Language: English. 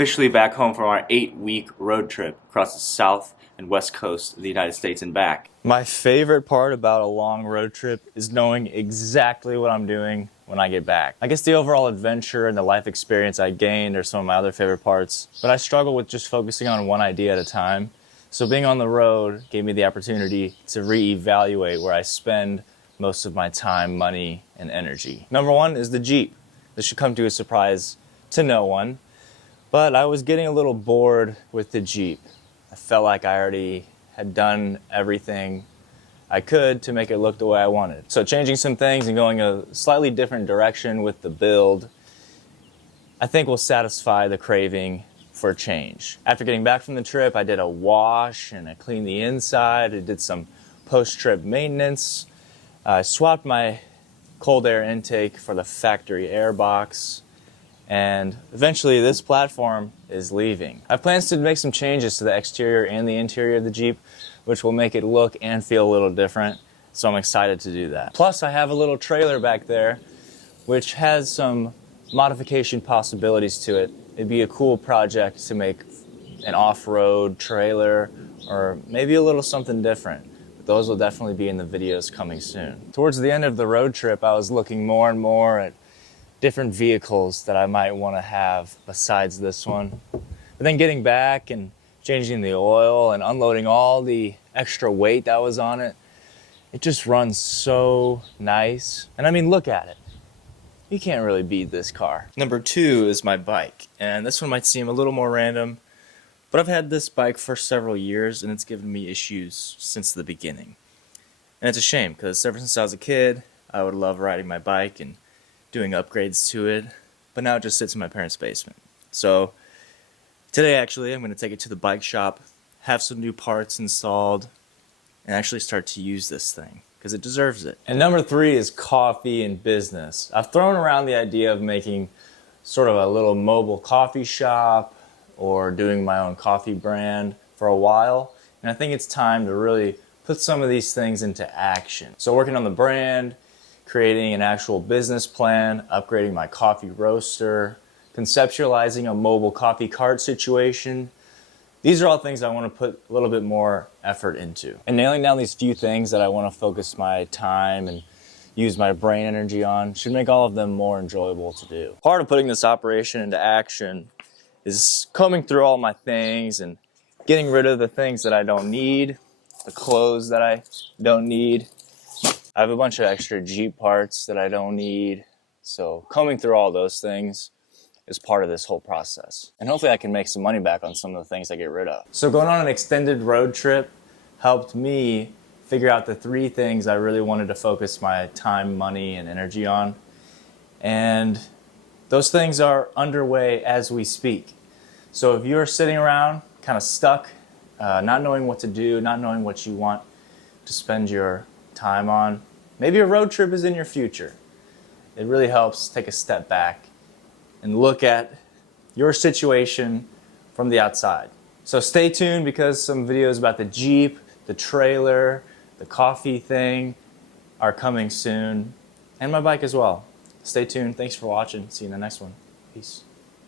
officially back home from our 8-week road trip across the south and west coast of the United States and back. My favorite part about a long road trip is knowing exactly what I'm doing when I get back. I guess the overall adventure and the life experience I gained are some of my other favorite parts, but I struggle with just focusing on one idea at a time. So being on the road gave me the opportunity to reevaluate where I spend most of my time, money, and energy. Number one is the Jeep. This should come to a surprise to no one, but I was getting a little bored with the Jeep. I felt like I already had done everything I could to make it look the way I wanted. So changing some things and going a slightly different direction with the build, I think will satisfy the craving for change. After getting back from the trip, I did a wash and I cleaned the inside. I did some post-trip maintenance. I swapped my cold air intake for the factory air box. And eventually this platform is leaving. I have plans to make some changes to the exterior and the interior of the Jeep, which will make it look and feel a little different. So I'm excited to do that. Plus I have a little trailer back there, which has some modification possibilities to it. It'd be a cool project to make an off-road trailer or maybe a little something different. But those will definitely be in the videos coming soon. Towards the end of the road trip, I was looking more and more at different vehicles that I might want to have besides this one. But then getting back and changing the oil and unloading all the extra weight that was on it, it just runs so nice. And I mean, look at it. You can't really beat this car. Number two is my bike. And this one might seem a little more random, but I've had this bike for several years and it's given me issues since the beginning. And it's a shame because ever since I was a kid, I would love riding my bike and doing upgrades to it, but now it just sits in my parents' basement. So today actually I'm going to take it to the bike shop, have some new parts installed, and actually start to use this thing because it deserves it. And number three is coffee and business. I've thrown around the idea of making sort of a little mobile coffee shop or doing my own coffee brand for a while, and I think it's time to really put some of these things into action. So working on the brand, creating an actual business plan, upgrading my coffee roaster, conceptualizing a mobile coffee cart situation. These are all things I want to put a little bit more effort into. And nailing down these few things that I want to focus my time and use my brain energy on should make all of them more enjoyable to do. Part of putting this operation into action is combing through all my things and getting rid of the things that I don't need, the clothes that I don't need. I have a bunch of extra Jeep parts that I don't need, so combing through all those things is part of this whole process. And hopefully I can make some money back on some of the things I get rid of. So going on an extended road trip helped me figure out the three things I really wanted to focus my time, money, and energy on. And those things are underway as we speak. So if you're sitting around kind of stuck, not knowing what to do, not knowing what you want to spend your time on, maybe a road trip is in your future. It really helps take a step back and look at your situation from the outside. So stay tuned because some videos about the Jeep, the trailer, the coffee thing are coming soon, and my bike as well. Stay tuned. Thanks for watching. See you in the next one. Peace.